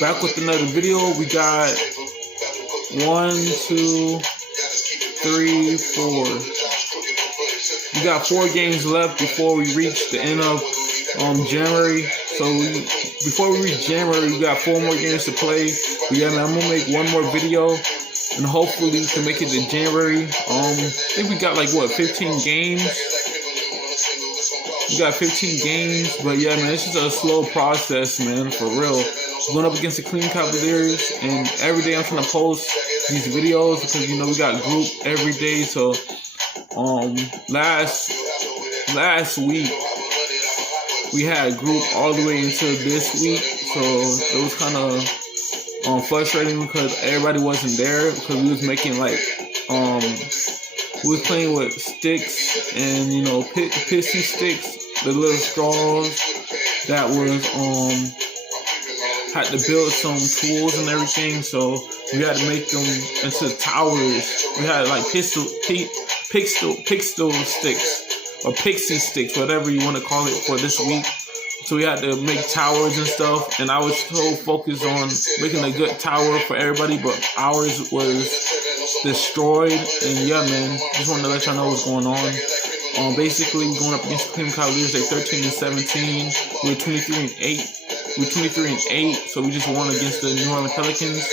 Back with another video. We got 1, 2, 3, 4. We got 4 games left before we reach the end of January. So before we reach January, we got 4 more games to play. But yeah, man, I'm gonna make one more video, and hopefully we can make it to January. I think we got like 15 games. We got 15 games, but yeah, man, it's just a slow process, man, for real. Going up against the clean Cavaliers, and every day I'm trying to post these videos because we got group every day. So last week we had group all the way until this week, so it was kind of frustrating because everybody wasn't there because we was making we was playing with sticks and pissy sticks, the little straws that was had to build some tools and everything, so we had to make them into towers. We had pixel sticks or pixie sticks, whatever you want to call it, for this week. So we had to make towers and stuff, and I was so focused on making a good tower for everybody, but ours was destroyed. And yeah, man, just wanted to let y'all know what's going on. Basically, going up against the Cleveland Cavaliers, they're 13-17. We're 23-8. We're 23-8, so we just won against the New Orleans Pelicans.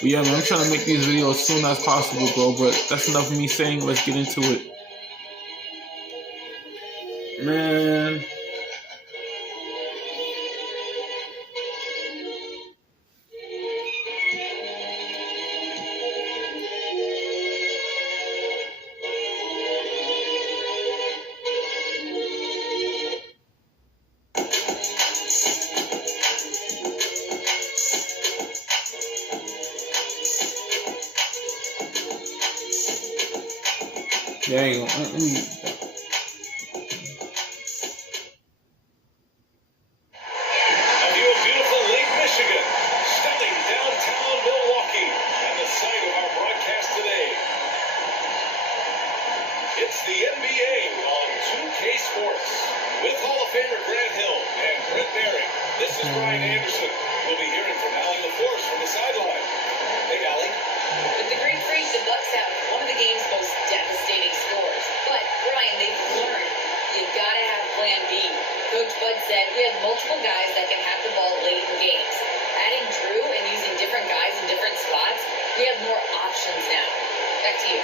But yeah, man, I'm trying to make these videos as soon as possible, bro. But that's enough of me saying. Let's get into it, man. There you go. A view of beautiful Lake Michigan, stunning downtown Milwaukee, and the site of our broadcast today. It's the NBA on 2K Sports with Hall of Famer Grant Hill and Brent Barry. This is Brian Anderson. We'll be hearing from Allie LaForce from the sideline. Hey, Allie. With the Greek Freak, the Bucks have one of the game's most devastating scores. But, Brian, they've learned you gotta have plan B. Coach Bud said we have multiple guys that can have the ball late in games. Adding Drew and using different guys in different spots, we have more options now. Back to you.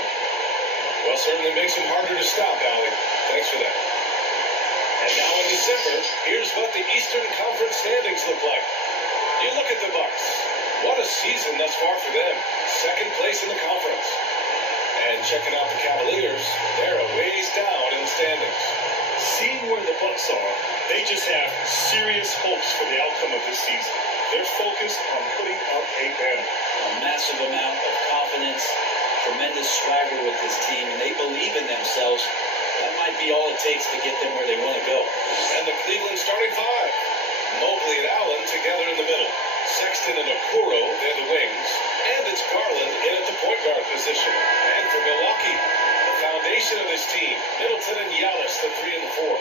Well, certainly makes them harder to stop, Allie. Thanks for that. And now in December, here's what the Eastern Conference standings look like. You look at the Bucks. What a season thus far for them. Second place in the conference. And checking out the Cavaliers, they're a ways down in the standings. Seeing where the Bucks are, they just have serious hopes for the outcome of this season. They're focused on putting up a banner. A massive amount of confidence, tremendous swagger with this team, and they believe in themselves. That might be all it takes to get them where they want to go. And the Cleveland starting five. Mobley and Allen together in the middle. Sexton and Okoro, they're the wings. And it's Garland in at the point guard position. And for Milwaukee, the foundation of this team, Middleton and Giannis, the 3 and 4.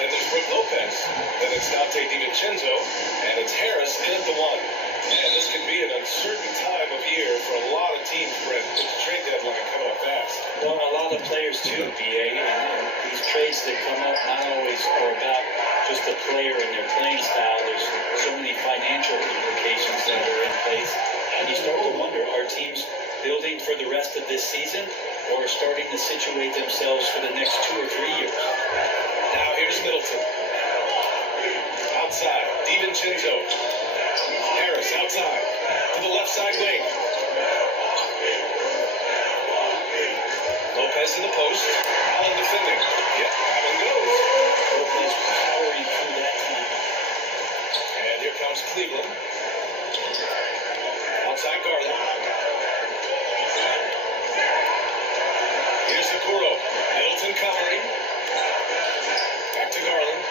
Then there's Brook Lopez. Then it's Dante DiVincenzo. And it's Harris in at the 1. Man, this could be an uncertain time of year for a lot of teams, Brent, with the trade deadline coming up fast. Well, a lot of players too, BA, and these trades that come up not always are about just the player and their playing style. There's so many financial implications that are in place, and you start to wonder, are teams building for the rest of this season or starting to situate themselves for the next 2 or 3 years? Now here's Middleton. Outside, DiVincenzo. Harris outside to the left side wing. Lopez in the post. Allen defending. Yep, Allen goes. Lopez powering through that time. And here comes Cleveland. Outside Garland. Here's Okoro. Middleton covering. Back to Garland.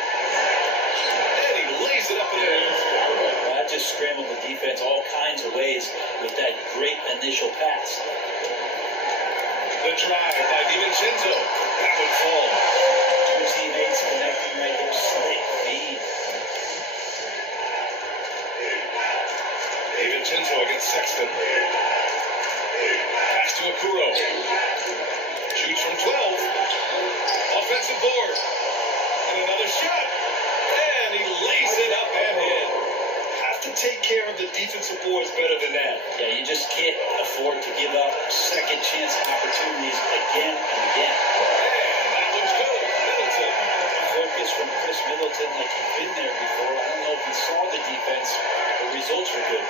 And he lays it up in the air. That just scrambled the defense all kinds of ways with that great initial pass. The drive by DiVincenzo. That would fall. Two teammates connecting right there. Slick feed. DiVincenzo against Sexton. Pass to Okuro. Shoots from 12. Offensive board. And another shot. And he lays it up and in. Have to take care of the defensive boards better than that. Yeah, you just can't afford to give up second chance opportunities again and again. And that one's good. Middleton. Focus from Chris Middleton like he's been there before. I don't know if he saw the defense. The results were good.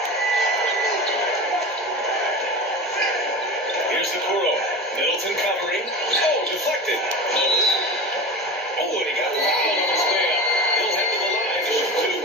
Here's the Kuro. Middleton covering. Oh, deflected. Oh, and he got fouled on his way up. He'll head to the line to shoot two.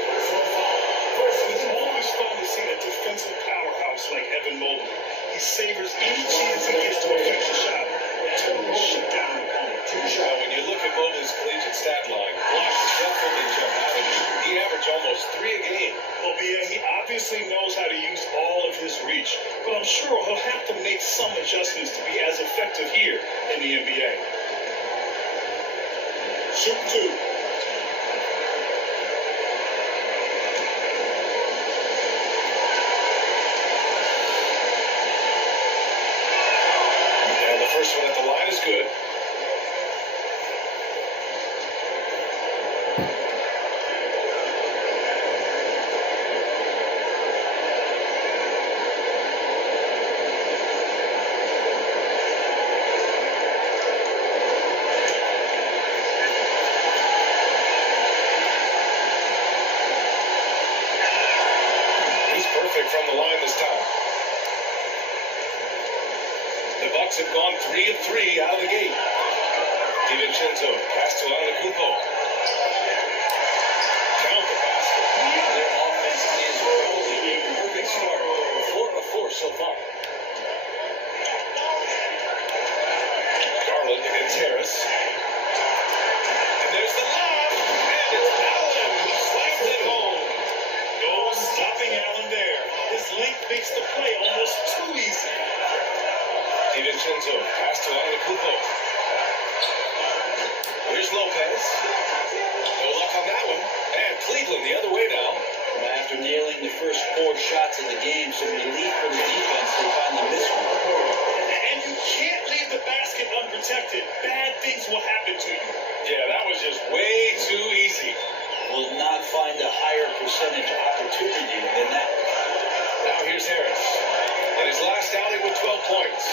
It's always fun to see a defensive powerhouse like Evan Mobley. He savors any chance he gets to affect a shot or totally shut down the opponent. Now, when you look at Mobley's collegiate stat line, blocks definitely jump out at you. He averaged almost 3 a game. Well, BA, he obviously knows how to use all of his reach, but I'm sure he'll have to make some adjustments to be as effective here in the NBA. Shoot two. And the first one at the line is good. From the line this time. The Bucks have gone 3 of 3 out of the gate. DiVincenzo pass to Antetokounmpo. Count the basket. Their offense is rolling. A perfect start. 4 of 4 so far. Garland against Harris. And there's the lob. And it's Allen who slams it home. No stopping Allen there. His length makes the play almost too easy. DiVincenzo pass to Antetokounmpo. Here's Lopez. No luck on that one. And Cleveland the other way now. After nailing the first 4 shots of the game, some relief for the defense, they finally missed one. And you can't leave the basket unprotected. Bad things will happen to you. Yeah, that was just way too easy. Will not find a higher percentage opportunity than that. Now here's Harris. In his last outing with 12 points.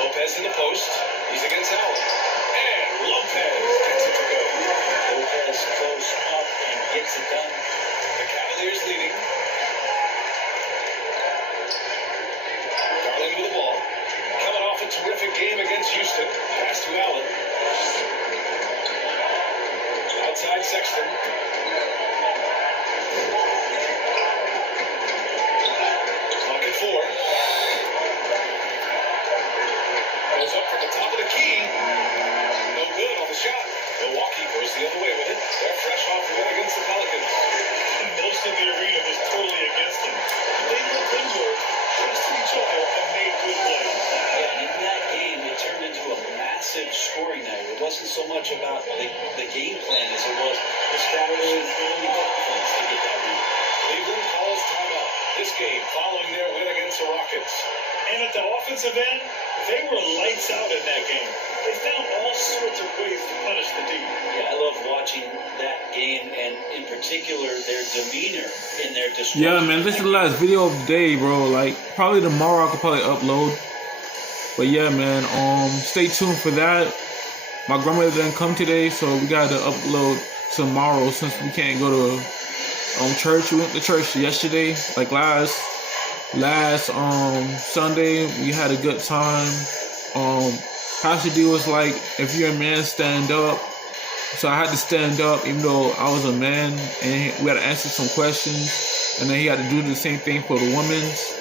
Lopez in the post. He's against Allen. And Lopez gets it to go. Lopez close up and gets it done. The Cavaliers leading. Garland with the ball. Coming off a terrific game against Houston. Pass to Allen. Outside Sexton. Clock at 4. Goes up from the top of the key. No good on the shot. Milwaukee goes the other way with it. They're fresh off the win against the Pelicans. Most of the arena was totally against him. They looked inward, trusted each other, and made good plays. Yeah, in that game, it turned into a massive scoring night. It wasn't so much about the game plan as it was establishing early confidence to get that lead. Cleveland calls timeout. This game following their win against the Rockets. And at the offensive end, they were lights out in that game. They found all sorts of ways to punish the D. Yeah, I love watching that game, and in particular, their demeanor in their destruction. Yeah, man, this is the last video of the day, bro. Like, probably tomorrow I could probably upload. But yeah, man, stay tuned for that. My grandmother didn't come today, so we got to upload tomorrow since we can't go to church. We went to church yesterday, like last Sunday. We had a good time. Pastor D was like, if you're a man, stand up. So I had to stand up even though I was a man, and we had to answer some questions, and then he had to do the same thing for the women's.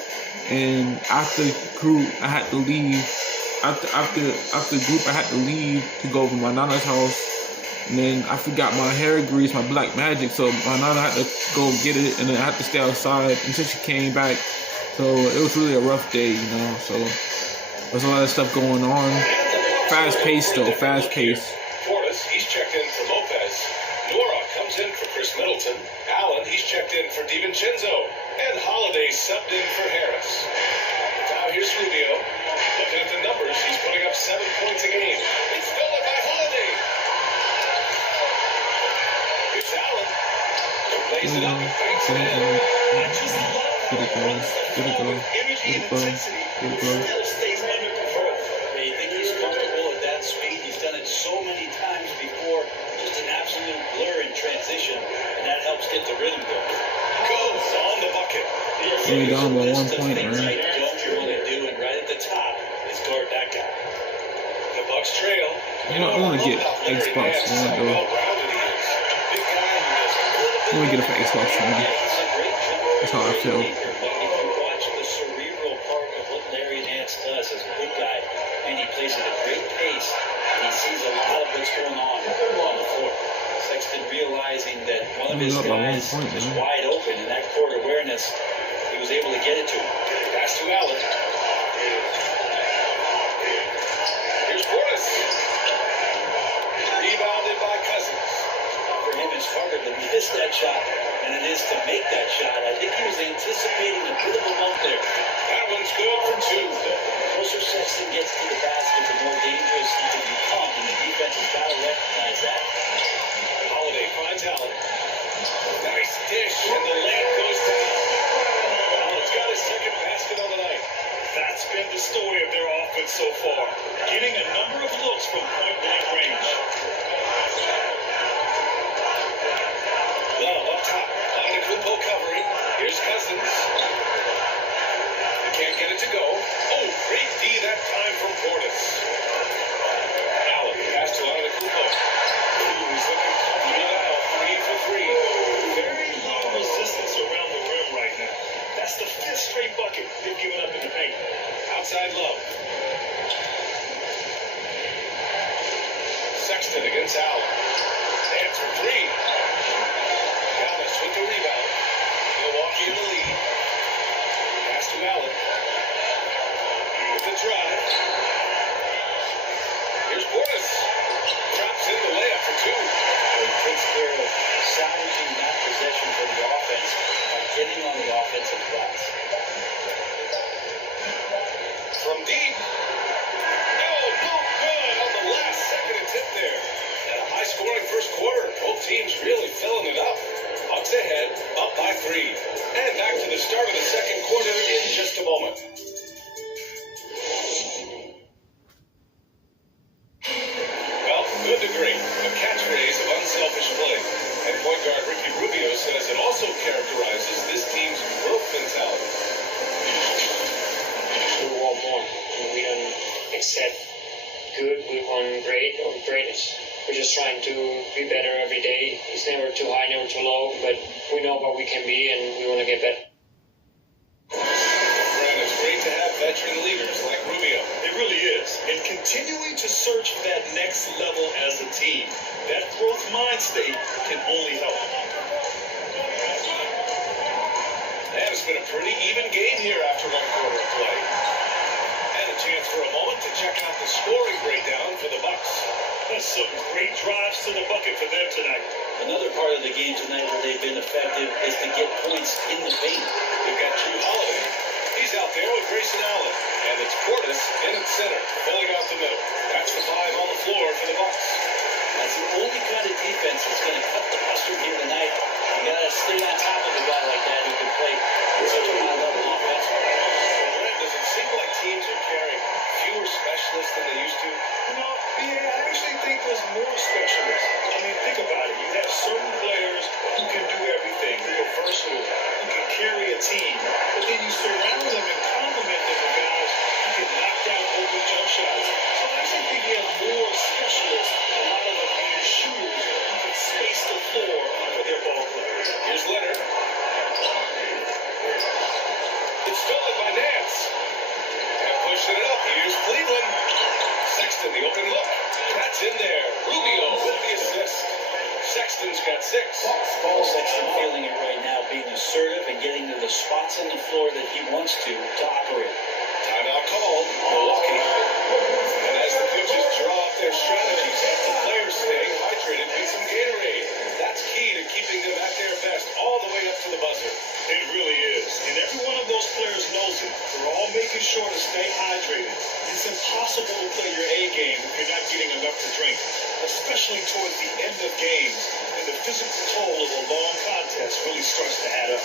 And after group, I had to leave. After group, I had to leave to go to my nana's house. And then I forgot my hair grease, my black magic, so my nana had to go get it, and then I had to stay outside until she came back. So it was really a rough day, you know. So there's a lot of stuff going on. Fast paced though, fast paced. Fortis, he's checked in for Lopez. Nora comes in for Chris Middleton. Allen checked in for DiVincenzo, and Holiday subbed in for Harris. Now here's Rubio. Looking at the numbers, he's putting up 7 points a game. It's stolen by Holiday. It's Allen. Lays it up, banks it in. I just love how he runs the floor with energy and intensity, and still stays under control. You think he's comfortable at that speed? He's done it so many times before. Just an absolute blur in transition, and that helps get the rhythm going. Goes on the bucket. Only down by 1 point, Things right? I don't want to do, and right at the top is guard that guy. The Bucks trail. You know, I want to get Xbox One, though. I want to get it for Xbox One. That's how I feel. If you watch the cerebral part of what Larry Nance does as a good guy, and he plays at a great pace, and he sees a lot of what's going on the floor. Sexton realizing that one of his guys is wide open, and that court awareness, he was able to get it to him. Pass to Allen. Here's Portis. Rebounded by Cousins. For him, it's harder to miss that shot than it is to make that shot. I think he was anticipating a bit of a bump there. That one's good for 2. The closer Sexton gets to the basket, the more dangerous he can become, and the defense has got to recognize that. Holiday finds Allen. Nice dish, and the layup goes down. Allen's got his second basket on the night. That's been the story of their offense so far, getting a number of looks from point-blank range. Love up top. Antetokounmpo covering. Here's Cousins. Can't get it to go. Oh, great D that time from Portis. Allen pass to Antetokounmpo. He's looking comfortable now. 3 for 3. Very low resistance around the rim right now. That's the 5th straight bucket they've given up in the paint. Outside Love. Sexton against Allen. Dance for 3. Dallas with the rebound. Milwaukee in the lead. Pass to Allen. With the drive. Here's Portis. Drops in the layup for 2. He takes care of salvaging that possession for the offense by getting on the offensive glass. From deep. No good on the last second attempt there. And a high-scoring first quarter. Both teams really filling it up. Bucks ahead, up by 3. And back to the start of the second quarter in just a moment. Well, good to great. A catchphrase of unselfish play. And point guard Ricky Rubio says it also characterizes this team's growth mentality. We want more. We don't accept good, we want great or greatness. We're just trying to be better every day. It's never too high, never too low, but we know what we can be and we want to get better. Fred, it's great to have veteran leaders like Rubio. It really is. And continuing to search for that next level as a team. That growth mind state can only help. And it's been a pretty even game here after one quarter of play. And a chance for a moment to check out the scoring breakdown for the Bucks. That's some great drives to the bucket for them tonight. Another part of the game tonight where they've been effective is to get points in the paint. We've got Drew Holiday. He's out there with Grayson Allen. And it's Portis in at center, pulling out the middle. That's the 5 on the floor for the Bucks. That's the only kind of defense that's going to cut the mustard here tonight. You got to stay on top of a guy like that who can play at such a high level offense. Brent, does it seem like teams are carrying fewer specialists than they used to? Yeah, I actually think there's more specialists. I mean, think about it. You have certain players who can do everything, who are versatile, who can carry a team. But then you surround them and complement them with guys who can knock down open jump shots. So I actually think you have more specialists, a lot of them being shooters who can space the floor for their ball players. Here's Leonard. It's stolen by Nance. And pushing it up. Here's Cleveland. Sexton, the open look. That's in there. Rubio with the assist. Sexton's got 6. Sexton feeling it right now, being assertive and getting to the spots on the floor that he wants to operate. Timeout called. Milwaukee. And as the coaches draw up their strategies, the players staying hydrated with some Gatorade. That's key to keeping them at their best all the way up to the physical toll of a long contest really starts to add up.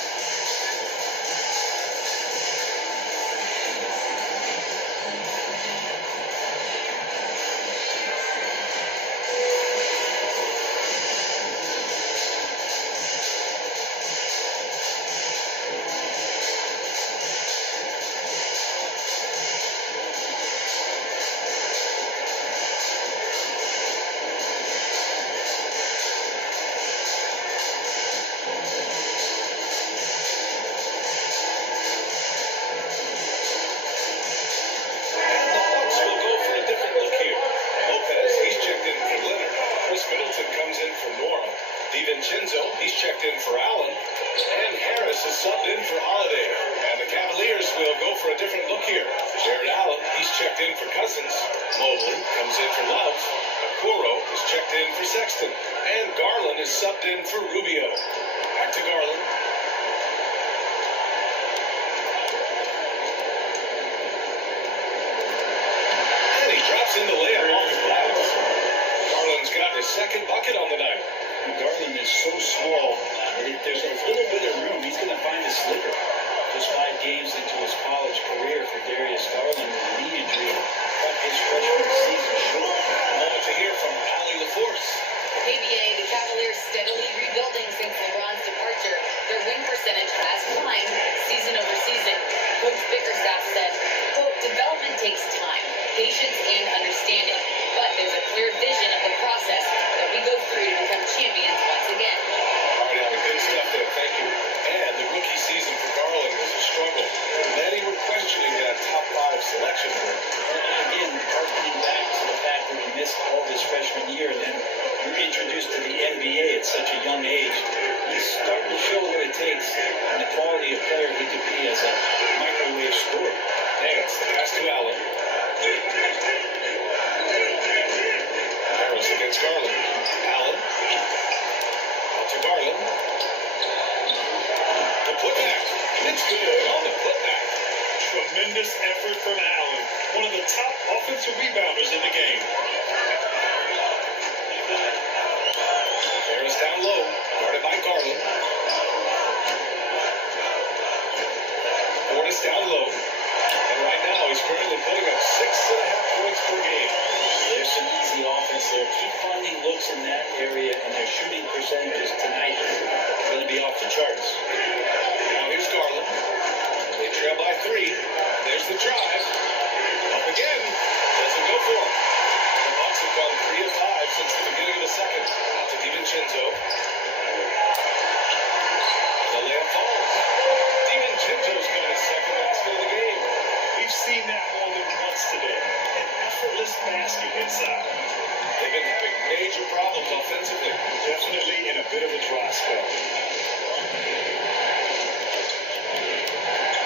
He's checked in for Allen, and Harris is subbed in for Holiday. And the Cavaliers will go for a different look here. Jared Allen, he's checked in for Cousins. Mobley comes in for Love. Okoro is checked in for Sexton. And Garland is subbed in for Rubio. Back to Garland. And he drops in the layup off the glass. Garland's got his second bucket on the night. Garland is so small that if there's a little bit of room, he's going to find a slipper. Just 5 games into his college career for Darius Garland, the knee injury cut his freshman season short. A moment to hear from Allie LaForce. KBA, the Cavaliers steadily rebuilding since LeBron's departure. Their win percentage has climbed season over season. Coach Bickerstaff said, quote, development takes time, patience, and understanding. But there's a clear vision of the process that we go through to become champions once again. All right, Allie, good stuff there. Thank you. And the rookie season for Garland was a struggle. Many were questioning that top 5 selection for him. Again, harkening back to the fact that he missed all of his freshman year, and then you're introduced to the NBA at such a young age. He's starting to show what it takes and the quality of player he could be as a microwave scorer. Nance, the pass to Allen. Harris against Garland. Allen. Out to Garland. The putback. It's good on the putback. Tremendous effort from Allen, one of the top offensive rebounders in the game. Harris down low, guarded by Garland. Portis down low. And right now he's currently putting up 6.5 points per game. There's some easy offense there. Keep finding looks in that area, and their shooting percentages tonight are going to be off the charts. Now here's Garland. They trail by 3. There's the drive. Up again. Doesn't go for him. The Bucks have gone 3 of 5 since the beginning of the second. Out to DiVincenzo. The layup falls. DiVincenzo's got his second basket of the game. We've seen that more than once today. An effortless basket inside. They've been having major problems offensively. Definitely in a bit of a dry spell.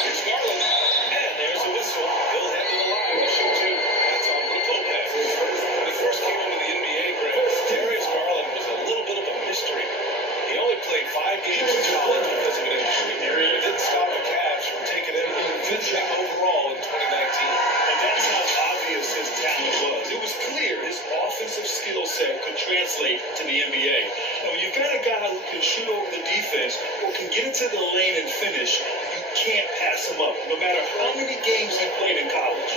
Here's Garland. And there's a whistle. He'll head to the line to shoot 2. That's on Brook Lopez. When he first came into the NBA, Greg, Darius Garland was a little bit of a mystery. He only played 5 games in college because of an injury. It didn't stop the Cavs from taking him 5th overall in 2019. And that's how obvious his talent was. It was clear his offensive skill set could translate to the NBA. Now, when you've got a guy who can shoot over the defense or can get into the lane and finish, you can't pass him up, no matter how many games he played in college.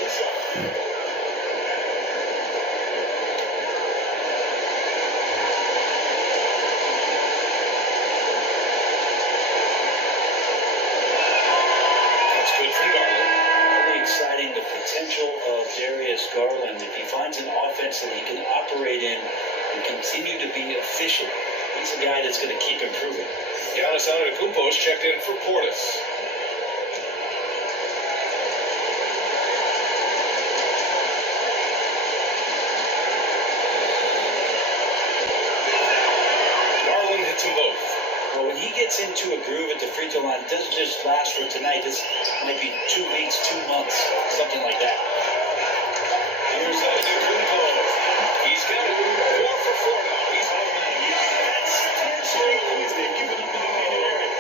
That's good from Garland. Really exciting, the potential of Darius Garland. If he finds an offense that he can operate in and continue to be efficient, he's a guy that's going to keep improving. Giannis Antetokounmpo is checked in for Portis. Garland hits them both. Well, when he gets into a groove at the free throw line, it doesn't just last for tonight. This might be 2 weeks, 2 months, something like that. Here's Antetokounmpo. He's got it 4 for 4 now. He's home. That's 10 straight points they've given up in the painted area.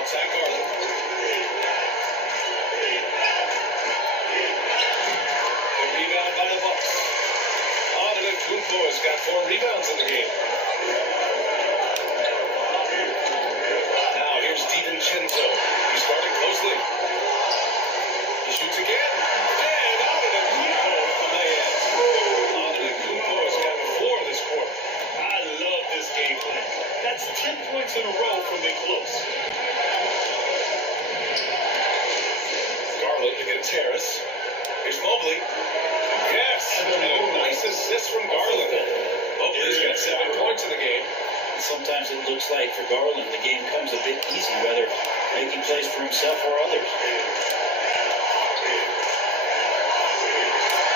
Outside Garland. The rebound by the Bucks. Antetokounmpo That's 10 points in a row from their close. Garland against Harris. Here's Mobley. Yes, and a nice assist from Garland. Mobley's got 7 points in the game. And sometimes it looks like for Garland, the game comes a bit easy, whether making plays for himself or others.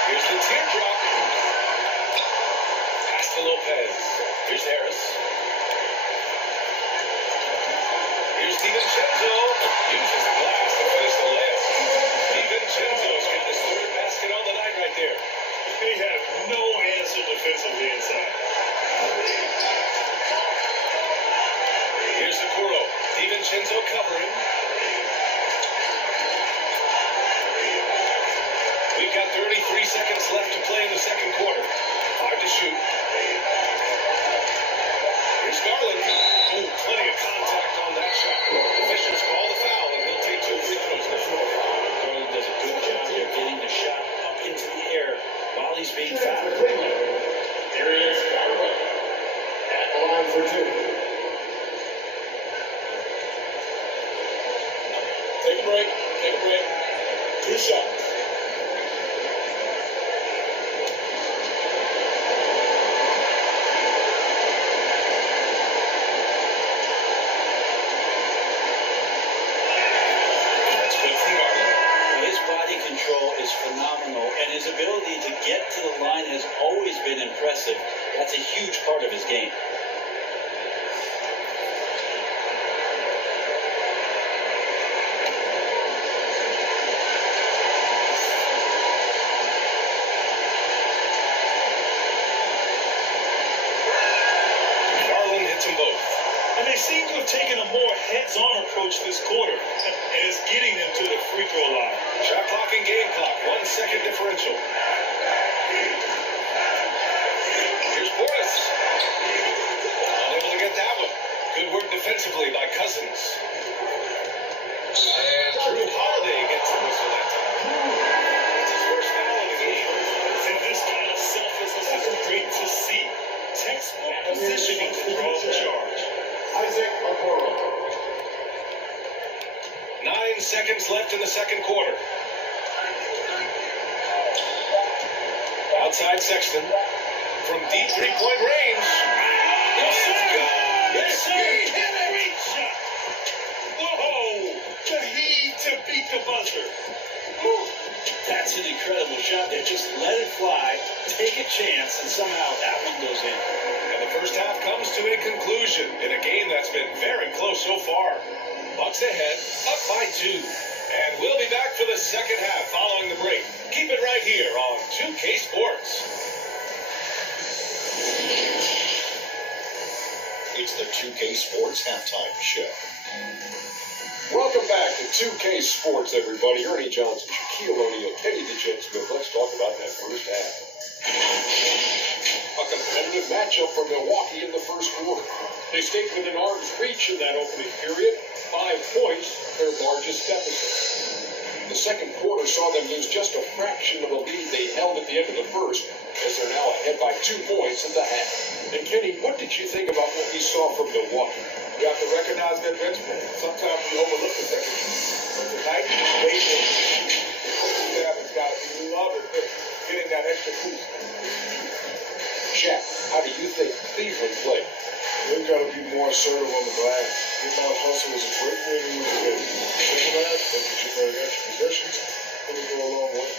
Here's the teardrop. Pass to Lopez. Here's Harris. Here's DiVincenzo. Uses the glass to finish the layup. DiVincenzo's got his 3rd basket on the night right there. They have no answer defensively inside. Here's Okoro. DiVincenzo covering. We've got 33 seconds left to play in the second quarter. 5 to shoot. Here's Garland. Oh, plenty of contact on that shot. Officials call the foul, and he'll take 2 free throws now. Garland does a good job of getting the shot up into the air while he's being fouled. Here is Garland at the line for 2. Take a break. Take a break. 2 shots. Is phenomenal, and his ability to get to the line has always been impressive. That's a huge part of his game. Garland hits them both. And they seem to have taken a more heads-on approach this quarter, and it's getting them to the free throw line. Shot clock and game clock, 1 second differential. Here's Boris. Unable to get that one. Good work defensively by Cousins. And Drew Holiday gets the whistle that time. That's his first foul of the game. And this kind of selflessness is great to see. Textbook positioning to draw the charge. Isaac Okoro. 9 seconds left in the second quarter. Outside Sexton. From deep 3-point range. Yes, sir. Yes, sir. Great shot. Whoa. The heave to beat the buzzer. That's an incredible shot there. Just let it fly, take a chance, and somehow that one goes in. And the first half comes to a conclusion in a game that's been very close so far. Bucks ahead, up by 2. And we'll be back for the second half following the break. Keep it right here on 2K Sports. It's the 2K Sports Halftime Show. Welcome back to 2K Sports, everybody. Ernie Johnson, Shaquille O'Neal, Kenny the Jet Smith. Let's talk about that first half. A competitive matchup for Milwaukee in the first quarter. They stayed within arm's reach in that opening period. 5 points, their largest deficit. The second quarter saw them lose just a fraction of the lead they held at the end of the first, as they're now ahead by 2 points in the half. And Kenny, what did you think about what we saw from Milwaukee? You have to recognize their bench play. Sometimes we overlook the second. But tonight, they did. Staff has got to be loving getting that extra boost. Shaq, how do you think Cleveland played? They've got to be more assertive on the glass. Getting out hustle is a great way to win the game. Second half, that's what you're going to get. Possessions, it'll go a long way.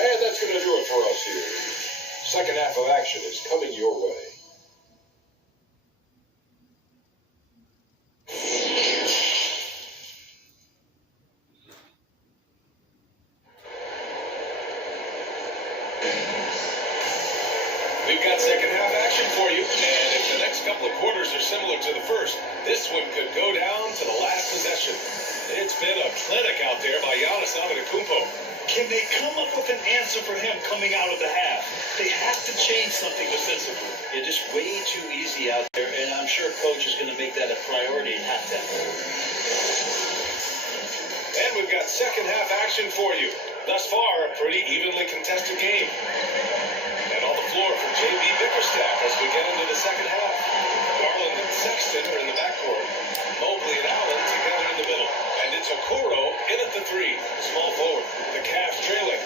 And that's going to do it for us here. Second half of action is coming your way. We've got second half action for you. And if the next couple of quarters are similar to the first, this one could go down to the last possession. It's been a clinic out there by Giannis Antetokounmpo. Can they come up with an answer for him coming out of the half? They have to change something defensively. They're just way too easy out there, and I'm sure coach is going to make that a priority at halftime. And we've got second half action for you. Thus far, a pretty evenly contested game. And on the floor for JB Sexton are in the backcourt. Mobley and Allen together in the middle. And it's Okoro in at the three. Small forward. The Cavs trailing.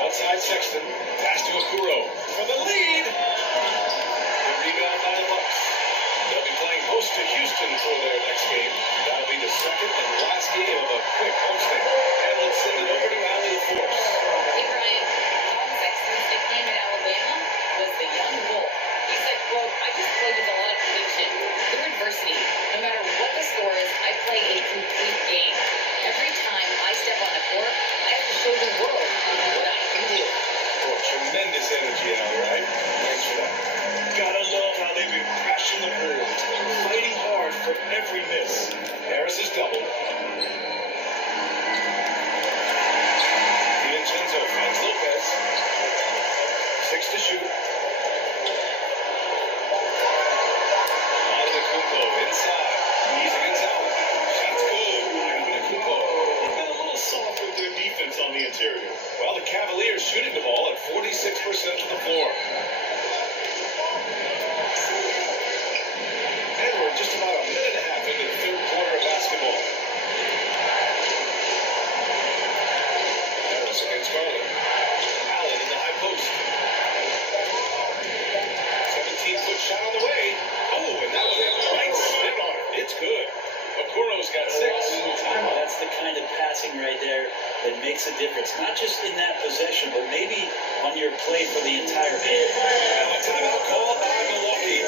Outside Sexton. Pass to Okoro for the lead. The rebound by the Bucks. They'll be playing host to Houston for their next game. That'll be the second and last game of a quick homestand. And let's send it over to Allie Force. Hey, Brian. Colin Sexton's nickname in Alabama was the Young Bull. He said, quote, I just played with a lot of conviction. Through adversity, no matter what the score is, I play a complete game. Every time I step on the court, I have to show the world what I can do. Oh, tremendous energy, Allie, right? Thanks for that. Gotta love how they've been crashing the boards, fighting hard for every miss. Harris is doubled. DiVincenzo finds Lopez. 6 to shoot. Antetokounmpo inside. He's against Allen. Shot's good. Antetokounmpo. They've been a little soft with their defense on the interior. Well, the Cavaliers shooting the ball at 46% of the floor. And we're just about a minute and a half into the third quarter of basketball. Harris against Garland. Allen in the high post. 17-foot shot on the way. Oh, and that one has a right spin on it. It's good. Okoro's got 6. That's the kind of passing right there that makes a difference. Not just in that possession, but maybe on your play for the entire game. Now a timeout called by Milwaukee.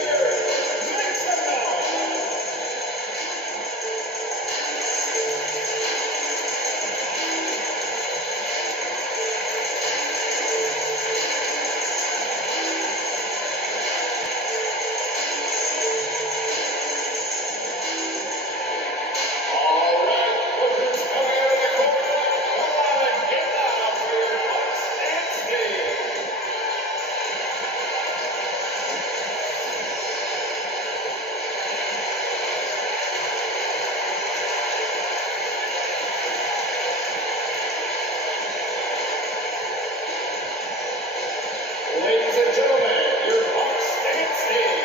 Ladies and gentlemen, your Bucks and Steve.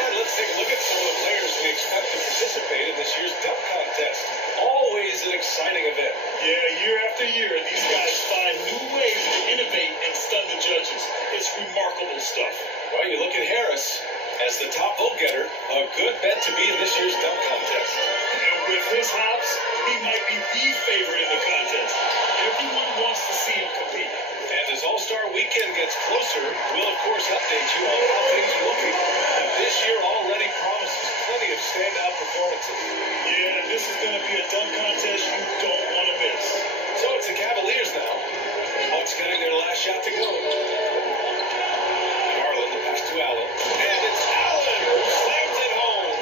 And let's take a look at some of the players we expect to participate in this year's dunk contest. Always an exciting event. Yeah, year after year, these guys find new ways to innovate and stun the judges. It's remarkable stuff. Well, you look at Harris as the top vote getter, a good bet to be in this year's dunk contest. And with his hops, he might be the favorite in the contest. Everyone wants to see him compete. And as All-Star Weekend gets closer, we'll of course update you on how things are looking. But this year already promises plenty of standout performances. Yeah, this is going to be a dunk contest you don't want to miss. So it's the Cavaliers now. Bucks getting their last shot to go. Garland, the pass to Allen. And it's Allen who slams it home.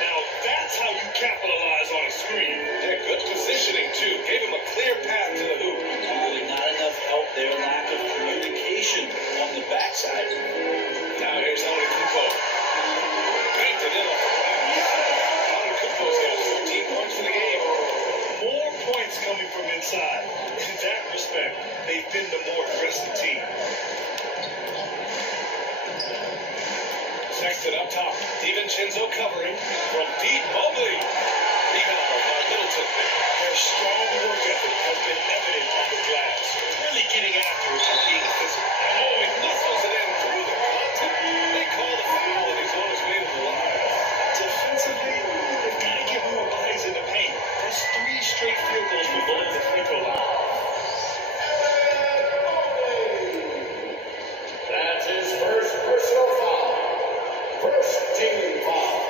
Now that's how you capitalize on a screen. Yeah, good positioning too. Gave him a clear path to the hoop. Really not enough help there. Lack of communication on the backside. Now here's Antetokounmpo. Banked it in on the glass. Antetokounmpo's got 14 points for the game. More points coming from inside. In that respect, they've been the more aggressive team. Sexton up top. DiVincenzo covering from deep. Mobley. Rebound by Middleton. Their strong work ethic has been evident on the glass. Really getting after it and being physical. Oh, he muscles it in through the contact. They call the foul, and he's on his way to the line. Defensively, they've got to get more bodies in the paint. That's 3 straight field goals for below the free throw line. That's his first personal foul. First team foul.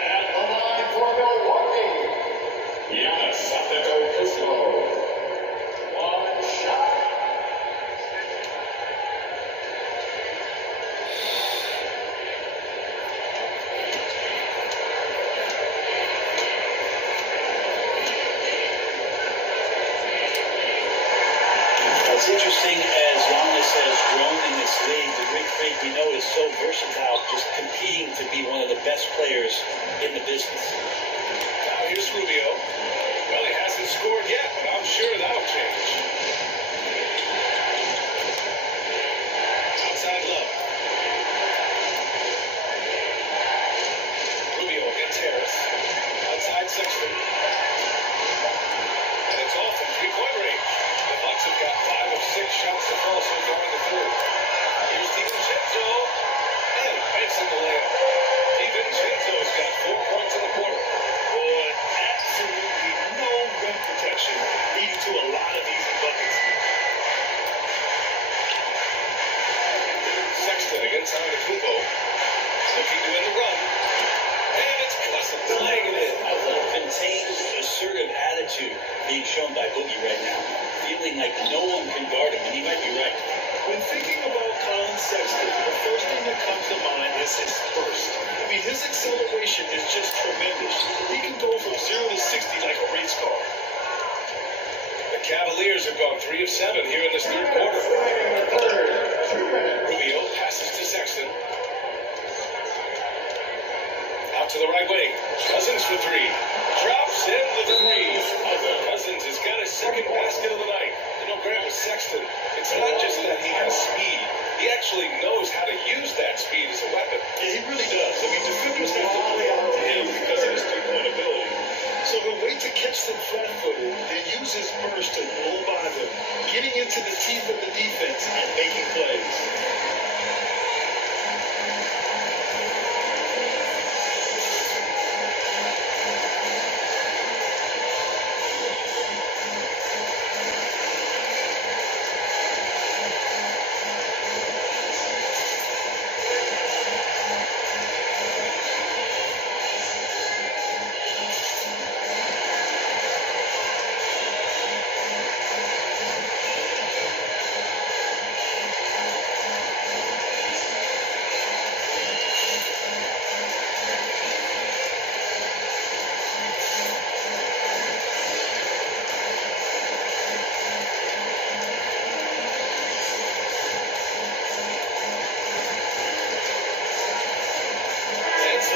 At the line for Milwaukee, Giannis Antetokounmpo. One shot. It's interesting as Giannis has grown in this league. The Greek freak we know is so so versatile, just competing to be one of the best players in the business. Now here's Rubio. Well, he hasn't scored yet, but I'm sure that'll change. Outside Love. Rubio against Harris. Outside Sexton. And it's all from three-point range. The Bucks have got 5 of 6 shots to fall so far in the third. Here's DiVincenzo. And makes it the layup. DiVincenzo's got 4 points in the quarter. Boy, absolutely no rim protection, leading to a lot of easy buckets. Sexton against Antetokounmpo. Looking to win the run. And it's Cousins laying it in. I love Vintage's assertive attitude being shown by Boogie right now. Feeling like no one can guard him, and he might be right. When thinking about Colin Sexton, the first thing that comes to mind is his burst. I mean, his acceleration is just tremendous. He can go from 0 to 60 like a race car. The Cavaliers have gone 3 of 7 here in this third quarter. Rubio passes to Sexton. Out to the right wing. Cousins for 3. Drops in the 3. Cousins has got his second basket of the night. You know, Grant, with Sexton, it's not just that he has speed. He actually knows how to use that speed as a weapon. Yeah, he really does. I mean, defenders have to play out to him because of his three-point ability. So he'll wait to catch them flat-footed, then use his burst to blow by them, getting into the teeth of the defense and making plays.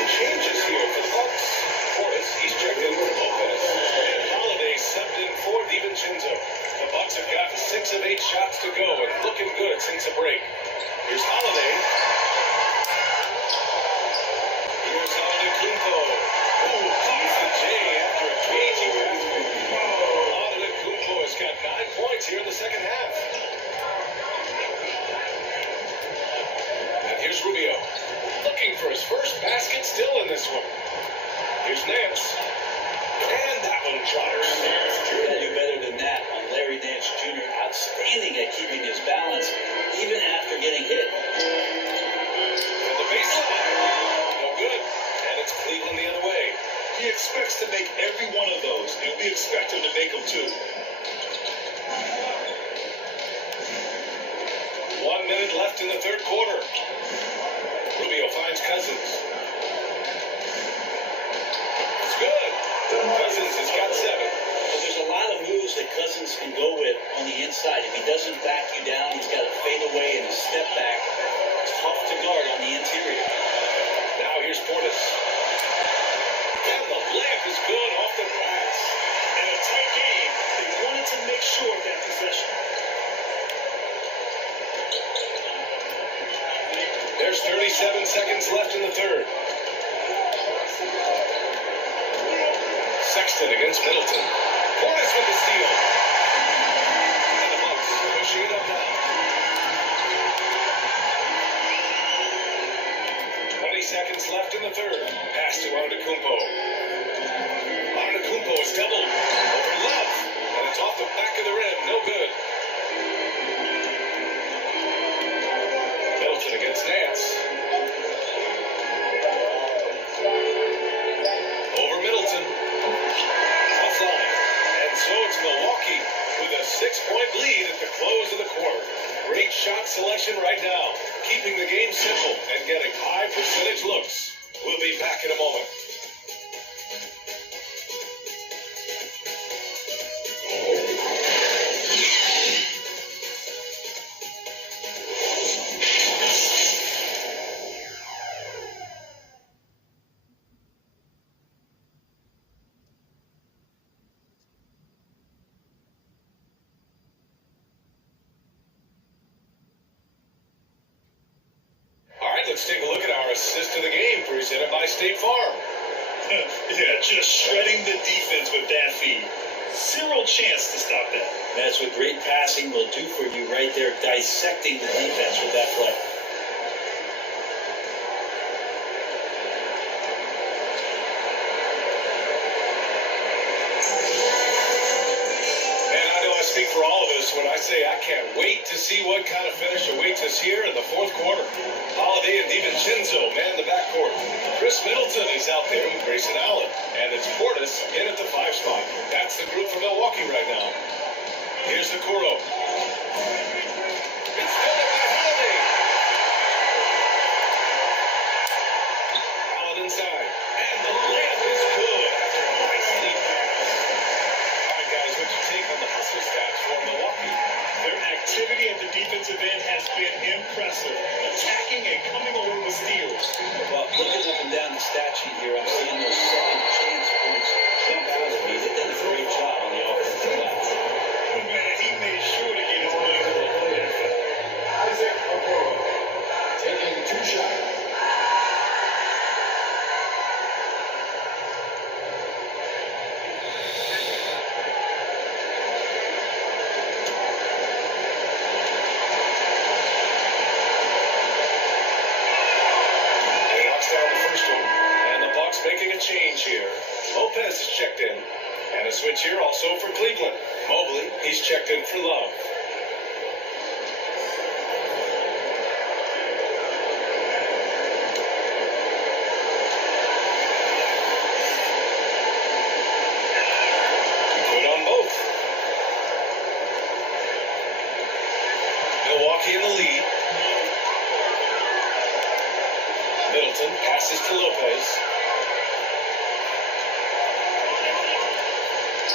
Changes here for the Bucks. Portis, he's checked in for Lopez. And Holiday subbed in for DiVincenzo. The Bucks have got 6 of 8 shots to go and looking good since the break. Here's Holiday. Here's Antetokounmpo. Ooh, keeps the J after a cagey basket. Antetokounmpo has got 9 points here in the second half. And here's Rubio. Looking for his first basket still in this one. Here's Nance. And that one drops. You're going to do better than that on Larry Nance Jr. Outstanding at keeping his balance, even after getting hit. And the baseline. No good. And it's Cleveland the other way. He expects to make every one of those, and we expect him to make them too. 1 minute left in the third quarter. Rubio finds Cousins. It's good. Cousins has got 7. But there's a lot of moves that Cousins can go with on the inside. If he doesn't back you down, he's got to fade away and a step back. It's tough to guard on the interior. Now here's Portis. And the layup is good off the glass. In a tight game, they wanted to make sure of that possession. There's 37 seconds left in the third. Sexton against Middleton. Portis with the steal. And the Bucks pushing it up now. 20 seconds left in the third. Pass to Antetokounmpo. Antetokounmpo is doubled over Love. And it's off the back of the rim. No good. Middleton against Nance. Over Middleton. Offline. And so it's Milwaukee with a 6-point lead at the close of the quarter. Great shot selection right now. Keeping the game simple and getting high percentage looks. We'll be back in a moment. let's take a look at our assist of the game presented by State Farm. Yeah, just shredding the defense with that feed. Zero chance to stop that. That's what great passing will do for you right there, dissecting the defense with that play. And I know I speak for all of us when I say I can't wait to see what kind of finish awaits us here in the fourth quarter. Holiday and DiVincenzo man the backcourt. Chris Middleton is out there with Grayson Allen. And it's Portis in at the 5 spot. That's the group for Milwaukee right now. Here's the Kuro. It's filled by Holiday. Allen inside. And the layup is good after a nice lead pass. All right, guys, what's your take on the hustle stats for Milwaukee? Their activity at the defensive end has been impressive. Attacking and coming away with steals. Well, looking up and down the stat sheet here, I'm seeing those second chance points jump out at me. They've done a great job on the offensive line. Man, he made sure to get his money to the play. Isaac Okoro taking 2 shots. He knocks down the first one. And the Bucks making a change here. Lopez is checked in. And a switch here also for Cleveland. Mobley, he's checked in for Love. Good on both. Milwaukee in the lead. Middleton passes to Lopez.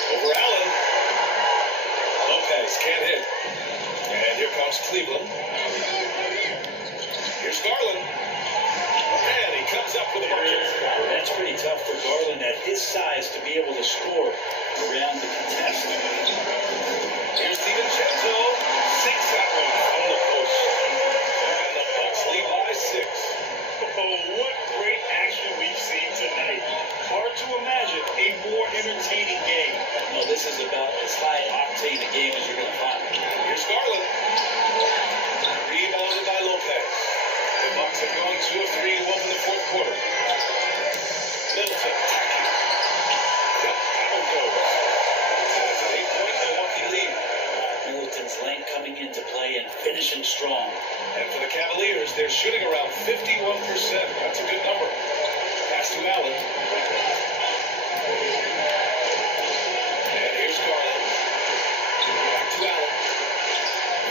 Over Allen. Lopez can't hit. And here comes Cleveland. Here's Garland. And he comes up with a bucket. That's pretty tough for Garland at his size to be able to score around the contest. Here's DiVincenzo. Sinks that one from the post. And the Bucks lead by 6. Oh, what great action we've seen tonight. Hard to imagine a more entertaining game. No, this is about as high octane a game as you're going to find. Here's Garland. Rebounded by Lopez. The Bucks have gone 2 of 3 to open the fourth quarter. Middleton attacking. Yep, down goes. It's an 8-point Milwaukee lead. Middleton's lane coming into play and finishing strong. And for the Cavaliers, they're shooting around 51%. That's a good number. Pass to Allen. And here's Garland. Back to Allen.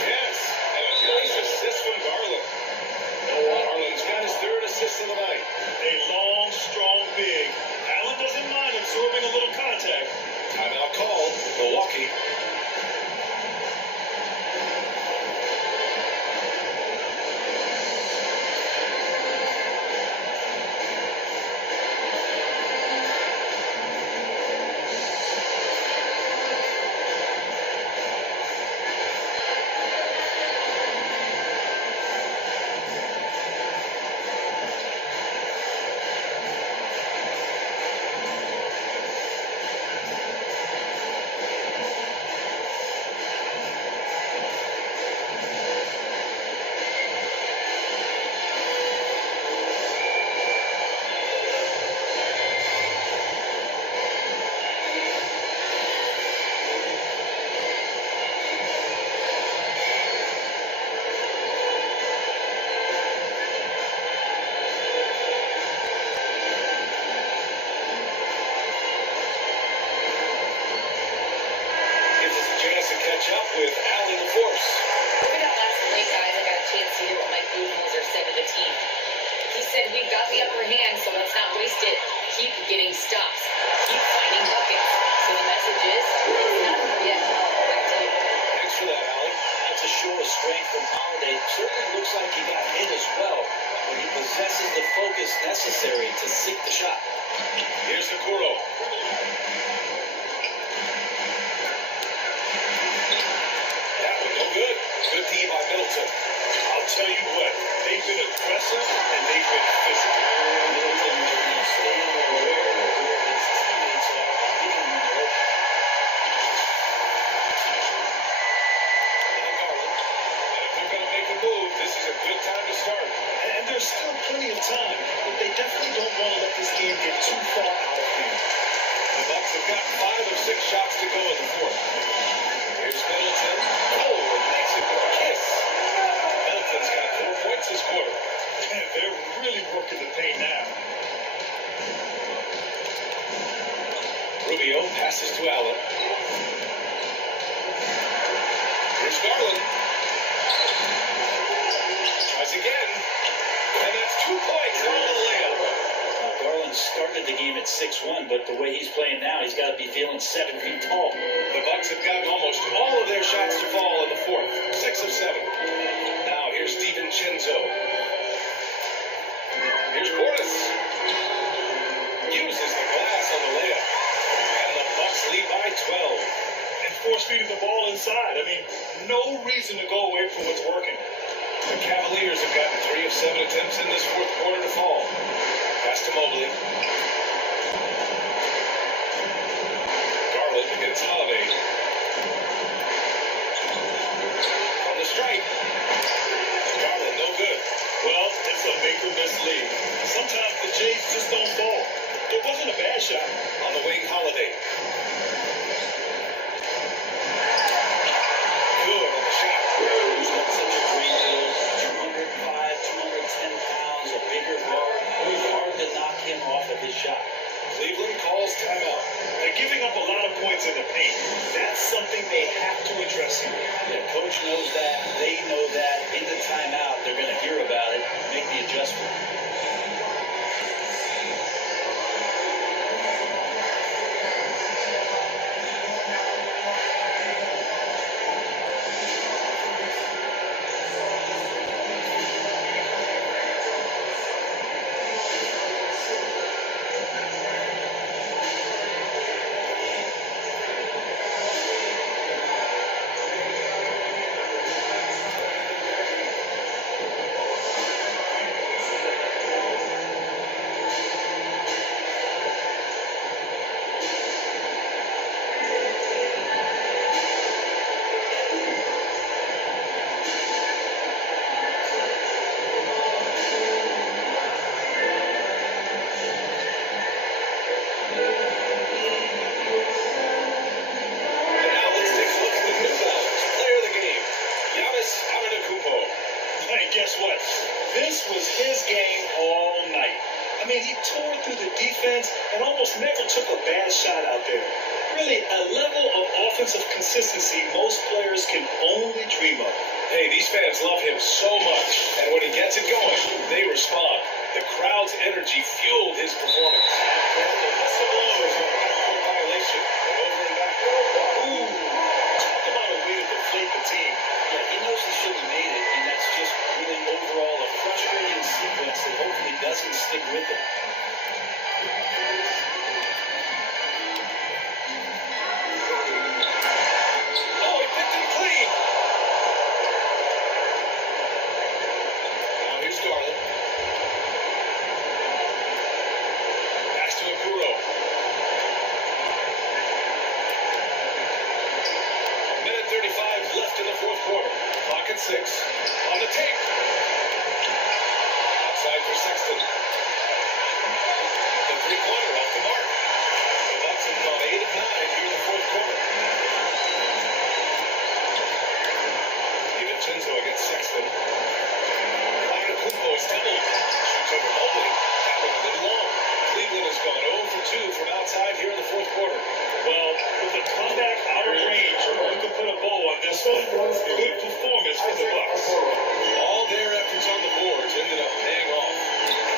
Yes, and a nice assist from Garland. Garland's got his 3rd assist of the night. A long, strong big. Allen doesn't mind absorbing a little contact. Timeout called. Milwaukee. Catch up with Allen LaForce. Over that last play, guys, I got a chance to hear what Mike Budenholzer said to the team. He said, we've got the upper hand, so let's not waste it. Keep getting stops. Keep finding buckets. So the message is, it's not over yet. Back to you. Thanks for that, Allen. That's a show of strength from Holiday. Certainly looks like he got hit as well, but he possesses the focus necessary to sink the shot. Here's the Kuro. That one no good. Good D by Middleton. I'll tell you what, they They've been aggressive and they've been physical. Middleton will stay aware of where his teammates are and hitting them in the open. Now Garland. And if they're going to make a move, this is a good time to start. And there's still plenty of time, but they definitely don't want to let this game get too far out of hand. The Bucks have got 5 of 6 shots to go in the fourth. Here's Middleton. Oh, and makes it with a kiss. Middleton's got 4 points this quarter. Man, they're really working the paint now. Rubio passes to Allen. Here's Garland. Tries again. And that's 2 points on the layup. Garland started the game at 6'1", but the way he's playing now, he's got to be feeling 7 feet tall. The Bucks have gotten almost all of their shots to fall in the fourth. 6 of 7. Now here's DiVincenzo. Here's Portis. Uses the glass on the layup. And the Bucks lead by 12. And force feeding the ball inside. I mean, no reason to go away from what's working. The Cavaliers have gotten 3 of 7 attempts in this fourth quarter to fall. Pass to Mobley. Garland against Holiday. On the strike. Garland, no good. Well, it's a make or miss league. Sometimes the Jays just don't fall. It wasn't a bad shot. On the wing, Holiday. Good on the shot. He's got such a great build, 205, 210 pounds, a bigger guard. It's hard to knock him off of his shot. Cleveland calls timeout. They're giving up a lot of points in the paint. That's something they have to address here. The coach knows that. They know that. In the timeout, they're going to hear about it, make the adjustment. guess what? This was his game all night. I mean, he tore through the defense and almost never took a bad shot out there. Really, a level of offensive consistency most players can only dream of. Hey, these fans love him so much, and when he gets it going, they respond. The crowd's energy fueled his performance. The whistle blows on a violation. Over and back. Ooh, talk about a way to deflate the team. Yeah, he knows he should have made it, and that's just really overall a frustrating sequence that hopefully doesn't stick with him. Oh, he picked it clean. Now here's Garland. Pass to Okuro. Minute 35 left in the fourth quarter. Clock at 6. On the tape. Outside for Sexton. The three-pointer off the mark. The Bucks have gone 8 of 9 here in the fourth quarter. DiVincenzo against Sexton. Kumpo is tumbled. Shoots over Mobley. That one a little long. Cleveland has gone 0 for 2 from outside here in the fourth quarter. Well, with the comeback out of range, you can put a bow on this one. Good performance for the Bucks. All their efforts on the boards ended up paying off.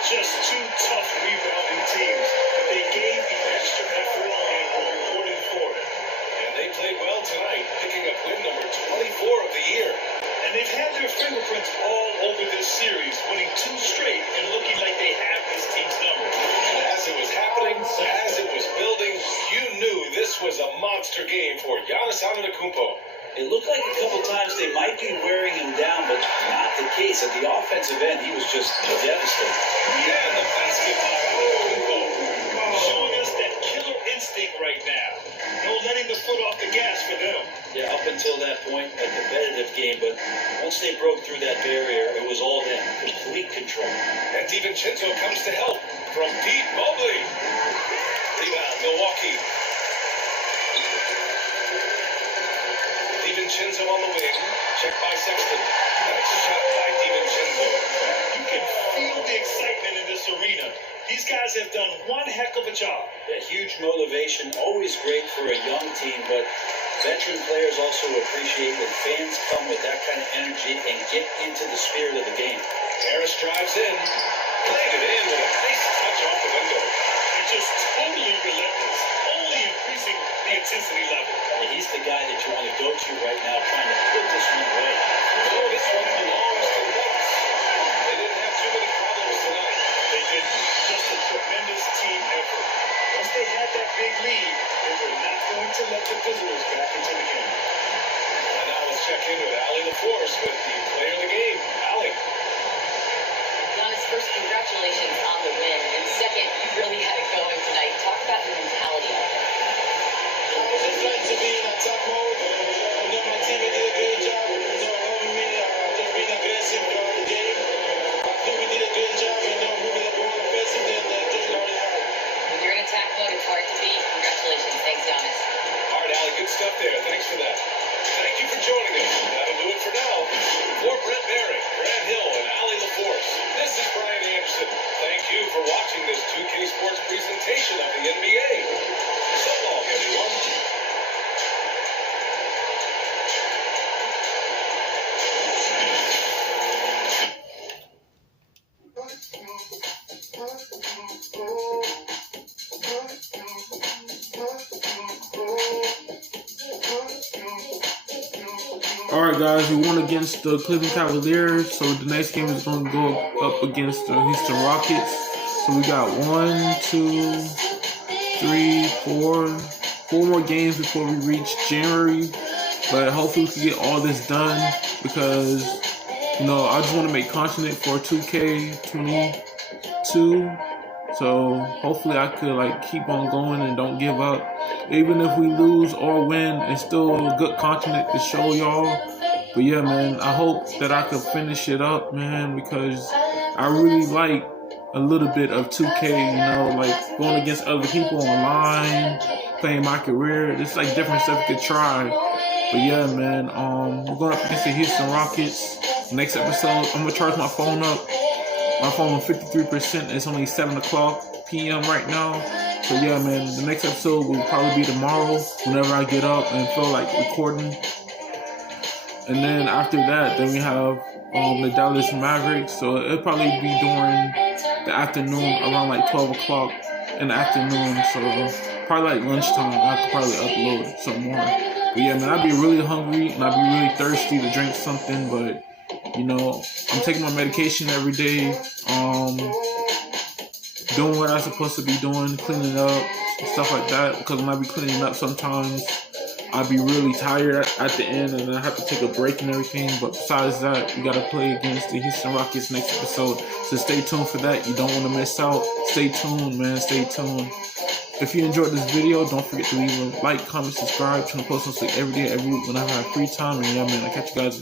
Just two tough rebounding teams. They gave the extra effort and were rewarded for it. And they played well tonight, picking up win number 24 of the year. And they've had their fingerprints all over this series, winning 2 straight and looking like they have this team's number. And as it was happening, as it was building, you knew this was a monster game for Giannis Antetokounmpo. It looked like a couple times they might be wearing him down, but not the case. case. At the offensive end, he was just devastating. And the basket by Oladipo. Showing us that killer instinct right now. No letting the foot off the gas for them. Yeah, up until that point, a competitive game, but once they broke through that barrier, it was all them. Complete control. And DiVincenzo comes to help from deep. Mobley. Rebound, Milwaukee. DiVincenzo on the wing. Check by Sexton. Nice shot by DiVincenzo. You can feel the excitement in this arena. These guys have done one heck of a job. A huge motivation, always great for a young team, but veteran players also appreciate when fans come with that kind of energy and get into the spirit of the game. Harris drives in. Played it in with a nice touch off the window. It's just totally relentless. Only increasing the intensity level. And he's the guy that you want to go to right now, trying to put this one away. So this one belongs to the Bucks. They didn't have too many problems tonight. They did just a tremendous team effort. Once they had that big lead, they were not going to let the visitors back into the game. And now let's check in with Allie LaForce with the player of the game. Allie. Giannis, first, congratulations on the win. And second, you really had it going tonight. Talk about your mentality out there. It's exciting to be in attack mode. My teammate did a great job. Helping me just being aggressive throughout the game. I think we did a good job moving the ball offensively and just learning how. When you're in attack mode, it's hard to beat. Congratulations. Thanks, Giannis. All right, Allie, good stuff there. Thanks for that. Thank you for joining us. That'll do it for now. For Brett Barrett, Grant Hill, and Allie LaForce, this is Brian Anderson. Thank you for watching this 2K Sports presentation of the NBA. So long, everyone. Alright guys, we won against the Cleveland Cavaliers, so the next game is going to go up against the Houston Rockets. So we got 4 more games before we reach January, but hopefully we can get all this done because, you know, I just want to make content for 2K22, so hopefully I could like keep on going and don't give up. Even if we lose or win, it's still good content to show y'all. But yeah, man, I hope that I could finish it up, man, because I really like a little bit of 2K, you know, like going against other people online, playing my career. It's like different stuff you could try. But yeah, man, we're going up against the Houston Rockets. Next episode, I'm gonna charge my phone up. My phone on 53%. It's only 7:00 p.m. right now. So yeah, man, the next episode will probably be tomorrow whenever I get up and feel like recording. And then after that, then we have the Dallas Mavericks. So it'll probably be during the afternoon, around like 12 o'clock in the afternoon. So probably like lunchtime, I could probably upload some more. But yeah, man, I'd be really hungry and I'd be really thirsty to drink something. But you know, I'm taking my medication every day. Doing what I'm supposed to be doing, cleaning up, and stuff like that. Because when I be cleaning up, sometimes I'll be really tired at the end and I have to take a break and everything. But besides that, we got to play against the Houston Rockets next episode. So stay tuned for that. You don't want to miss out. Stay tuned, man. Stay tuned. If you enjoyed this video, don't forget to leave a like, comment, subscribe. Trying to post something every day, every week whenever I have free time. And yeah, man, I'll catch you guys